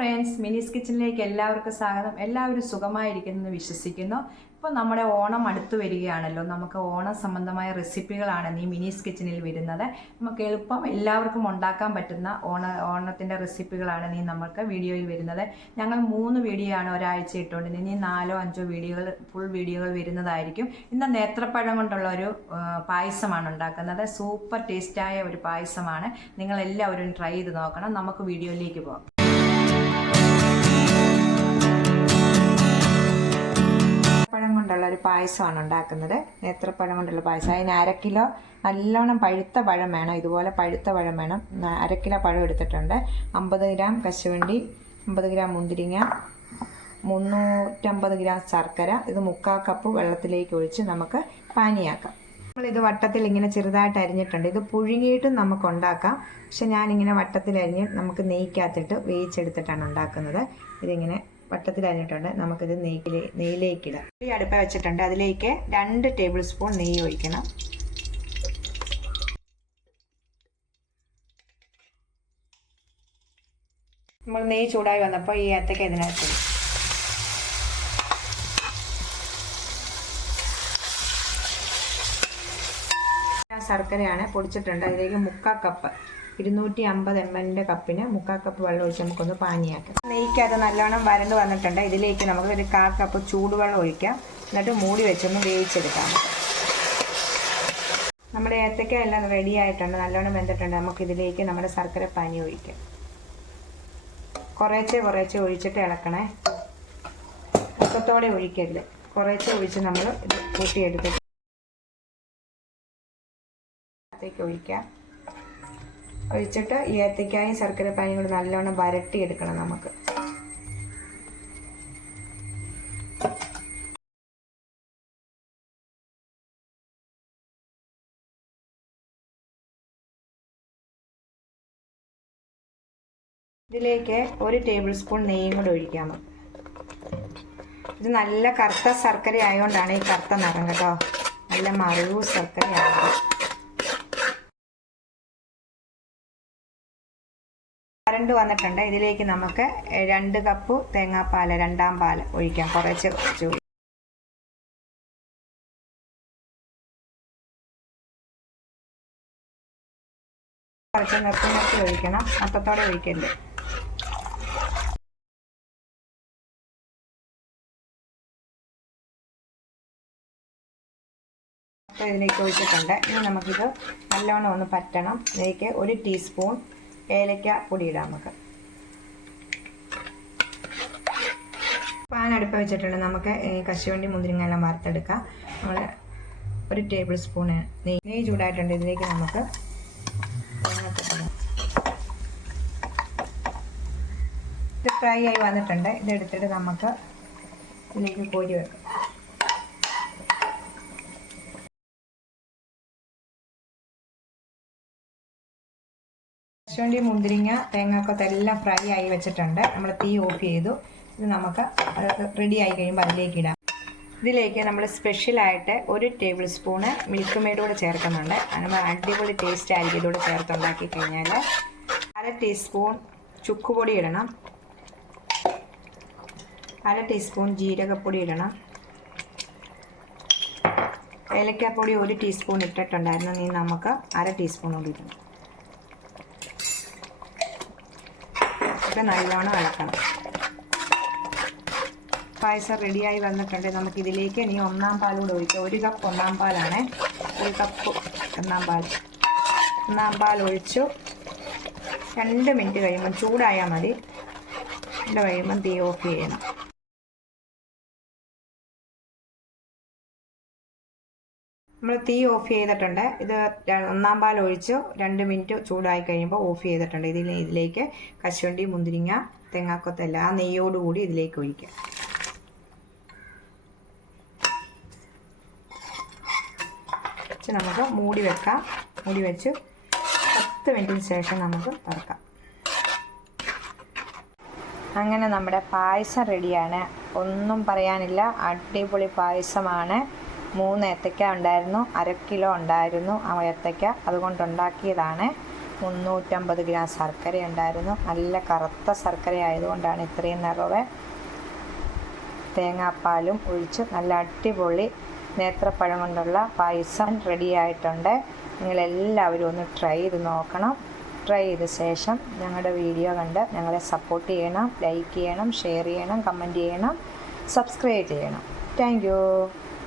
Friends, മിനീസ് കിച്ചണിലേക്ക് എല്ലാവർക്കും സ്വാഗതം. എല്ലാവരും സുഖമായിരിക്കുമെന്ന് വിശ്വസിക്കുന്നു. ഇപ്പോൾ നമ്മുടെ ഓണം അടുത്ത് വരികയാണല്ലോ. നമുക്ക് ഓണം സംബന്ധമായ റെസിപ്പികളാണ് ഈ മിനീസ് കിച്ചണിൽ വരുന്നത്. നമുക്ക് എളുപ്പം എല്ലാവർക്കും ഉണ്ടാക്കാൻ പറ്റുന്ന ഓണത്തിൻ്റെ റെസിപ്പികളാണ് നമുക്ക് വീഡിയോയിൽ വരുന്നത്. ഞങ്ങൾ 3 വീഡിയോ ആണ് ഒരാഴ്ച ഇട്ടുകൊണ്ടിരുന്നത്. ഇനി 4 or 5 വീഡിയോകൾ ഫുൾ വീഡിയോകൾ വരുന്നതായിരിക്കും. ഇന്ന് നേത്രപ്പഴം കൊണ്ടുള്ള ഒരു പായസമാണ് ഉണ്ടാക്കുന്നത്. സൂപ്പർ ടേസ്റ്റായ ഒരു പായസമാണ്. നിങ്ങളെല്ലാവരും ട്രൈ ചെയ്ത് നോക്കണം. നമുക്ക് വീഡിയോയിലേക്ക് പോകാം. പഴം കൊണ്ടുള്ള ഒരു പായസമാണ് ഉണ്ടാക്കുന്നത്. നേത്രപ്പഴം കൊണ്ടുള്ള പായസം. അതിന് 1/2 കിലോ നല്ലോണം പഴുത്ത പഴം വേണം. ഇതുപോലെ പഴുത്ത പഴം വേണം. 1/2 കിലോ പഴം എടുത്തിട്ടുണ്ട്. 50 ഗ്രാം കശുവണ്ടി, 50 ഗ്രാം മുന്തിരിങ്ങ, 350 ഗ്രാം ശർക്കര. ഇത് 3/4 കപ്പ് വെള്ളത്തിലേക്ക് ഒഴിച്ച് നമുക്ക് പാനിയാക്കാം. നമ്മളിത് വട്ടത്തിൽ ഇങ്ങനെ ചെറുതായിട്ട് അരിഞ്ഞിട്ടുണ്ട്. ഇത് പുഴുങ്ങിയിട്ടും നമുക്ക് ഉണ്ടാക്കാം. പക്ഷെ ഞാനിങ്ങനെ വട്ടത്തിൽ അരിഞ്ഞ് നമുക്ക് നെയ്ക്കകത്തിട്ട് വേവിച്ചെടുത്തിട്ടാണ് ഉണ്ടാക്കുന്നത്. ഇതിങ്ങനെ വട്ടത്തിൽ അരിഞ്ഞിട്ടുണ്ട്. നമുക്കിത് നെയ്യിലേക്കിടാം. ഈ അടുപ്പ വെച്ചിട്ടുണ്ട്. അതിലേക്ക് 2 ടേബിൾ സ്പൂൺ നെയ്യ് ഒഴിക്കണം. നമ്മൾ നെയ്യ് ചൂടായി വന്നപ്പോൾ ഈ ഏത്തക്ക ഇതിനകത്ത് ശർക്കരയാണ് പൊടിച്ചിട്ടുണ്ട്. അതിലേക്ക് 3/4 കപ്പ് 250 ml കപ്പിന് 3/4 കപ്പ് വെള്ളം ഒഴിച്ച് നമുക്കൊന്ന് പാനിയാക്കാം. നെയ്ക്ക് അത് നല്ലോണം വരണ്ട് വന്നിട്ടുണ്ട്. ഇതിലേക്ക് നമുക്ക് ഒരു 1/4 കപ്പ് ചൂടുവെള്ളം ഒഴിക്കാം. എന്നിട്ട് മൂടി വെച്ചൊന്ന് വേവിച്ചെടുക്കാം. നമ്മുടെ ഏത്തക്ക എല്ലാം റെഡി ആയിട്ടുണ്ട്. നല്ലോണം വെന്തിട്ടുണ്ട്. നമുക്കിതിലേക്ക് നമ്മുടെ ശർക്കര പാനി ഒഴിക്കാം. കുറേശ്ശെ ഒഴിച്ചിട്ട് ഇളക്കണേ. മൊത്തത്തോടെ ഒഴിക്കരുത്. കുറേശ്ശെ ഒഴിച്ച് നമ്മൾ ഇത് കൂട്ടിയെടുത്തിട്ട് ഒഴിച്ചിട്ട് ഈ ഏത്തക്കായും ശർക്കര പാനിയും കൂടി നല്ലോണം വരട്ടിയെടുക്കണം. നമുക്ക് ഇതിലേക്ക് 1 ടേബിൾ സ്പൂൺ നെയ്യും കൂടി ഒഴിക്കാം. ഇത് നല്ല കറുത്ത ശർക്കര ആയതുകൊണ്ടാണ് ഈ കറുത്ത നിറം കേട്ടോ. നല്ല മറവൂ ശർക്കരയാണ്. വരണ്ട് വന്നിട്ടുണ്ട്. ഇതിലേക്ക് നമുക്ക് 2 കപ്പ് തേങ്ങാപ്പാൽ, 2ാം പാൽ ഒഴിക്കാം. കുറച്ച് നിർത്തി ഒഴിക്കണം. മൊത്തത്തോടെ ഒഴിക്കരുത്. ഇതിലേക്ക് ഒഴിച്ചിട്ടുണ്ട്. ഇനി നമുക്കിത് നല്ലോണം ഒന്ന് പറ്റണം. ഇതിലേക്ക് 1 ടീസ്പൂൺ ഏലക്ക പൊടി ഇടാം. നമുക്ക് പാൻ അടുപ്പ് വെച്ചിട്ടുണ്ട്. നമുക്ക് കശുവണ്ടി മുന്തിരിങ്ങ എല്ലാം വറുത്തെടുക്കാം. നമ്മൾ 1 ടേബിൾ സ്പൂൺ നെയ്യ് ചൂടായിട്ടുണ്ട്. ഇതിലേക്ക് നമുക്ക് ഇത് ഫ്രൈ ആയി വന്നിട്ടുണ്ട്. ഇതെടുത്തിട്ട് നമുക്ക് ഇതിലേക്ക് കോരി വെക്കാം. കശുവണ്ടി മുന്തിരിങ്ങ തേങ്ങാക്കൊത്തെല്ലാം ഫ്രൈ ആയി വെച്ചിട്ടുണ്ട്. നമ്മൾ തീ ഓഫ് ചെയ്തു. ഇത് നമുക്ക് റെഡി ആയി കഴിയുമ്പോൾ അതിലേക്ക് ഇടാം. ഇതിലേക്ക് നമ്മൾ സ്പെഷ്യലായിട്ട് 1 ടേബിൾ സ്പൂണ് മിൽക്ക് മെയ്ഡ് കൂടെ ചേർക്കുന്നുണ്ട്. നമ്മൾ അടിപൊളി ടേസ്റ്റ് ആയിരിക്കും ഇതോടെ ചേർത്തുണ്ടാക്കി കഴിഞ്ഞാൽ. 1/2 ടീസ്പൂൺ ചുക്കുപൊടി ഇടണം. 1/2 ടീസ്പൂൺ ജീരകപ്പൊടി ഇടണം. ഏലക്കാപ്പൊടി 1 ടീസ്പൂൺ ഇട്ടിട്ടുണ്ടായിരുന്നു. ഇനി നമുക്ക് 1/2 ടീസ്പൂൺ കൂടി ഇടണം. ഒക്കെ നല്ലോണം ഇളക്കണം. പായസം റെഡിയായി വന്നിട്ടുണ്ട്. നമുക്കിതിലേക്ക് ഇനി 1ാം പാൽ കൂടെ ഒഴിക്കാം. 1 കപ്പ് 1ാം പാലാണ്. 1 കപ്പ് 1ാം പാൽ. 1ാം പാൽ ഒഴിച്ചു 2 മിനിറ്റ് കഴിയുമ്പോൾ ചൂടായാൽ മതി. 2 കഴിയുമ്പം തീ ഓഫ് ചെയ്യണം. നമ്മൾ തീ ഓഫ് ചെയ്തിട്ടുണ്ട്. ഇത് 1ാം പാൽ ഒഴിച്ച് 2 മിനിറ്റ് ചൂടായി കഴിയുമ്പോൾ ഓഫ് ചെയ്തിട്ടുണ്ട്. ഇതിലേക്ക് കശുവണ്ടി മുന്തിരിങ്ങ തേങ്ങാക്കൊത്തെല്ലാം ആ നെയ്യോടുകൂടി ഇതിലേക്ക് ഒഴിക്കാം. നമുക്ക് മൂടി വെക്കാം. മൂടി വെച്ച് 10 മിനിറ്റിന് ശേഷം നമുക്ക് തുറക്കാം. അങ്ങനെ നമ്മുടെ പായസം റെഡിയാണ്. ഒന്നും പറയാനില്ല. അടിപൊളി പായസമാണ്. 3 ഏത്തക്ക ഉണ്ടായിരുന്നു. 1/2 കിലോ ഉണ്ടായിരുന്നു ആ ഏത്തക്ക. അതുകൊണ്ടുണ്ടാക്കിയതാണ്. 350 ഗ്രാം ശർക്കര ഉണ്ടായിരുന്നു. നല്ല കറുത്ത ശർക്കര ആയതുകൊണ്ടാണ് ഇത്രയും നിറവ്. തേങ്ങാപ്പാലും ഒഴിച്ച് നല്ല അടിപൊളി നേന്ത്രപ്പഴം കൊണ്ടുള്ള പായസം റെഡി ആയിട്ടുണ്ട്. നിങ്ങളെല്ലാവരും ഒന്ന് ട്രൈ ചെയ്ത് നോക്കണം. ട്രൈ ചെയ്ത ശേഷം ഞങ്ങളുടെ വീഡിയോ കണ്ട് ഞങ്ങളെ സപ്പോർട്ട് ചെയ്യണം. ലൈക്ക് ചെയ്യണം, ഷെയർ ചെയ്യണം, കമൻറ്റ് ചെയ്യണം, സബ്സ്ക്രൈബ് ചെയ്യണം. Thank you.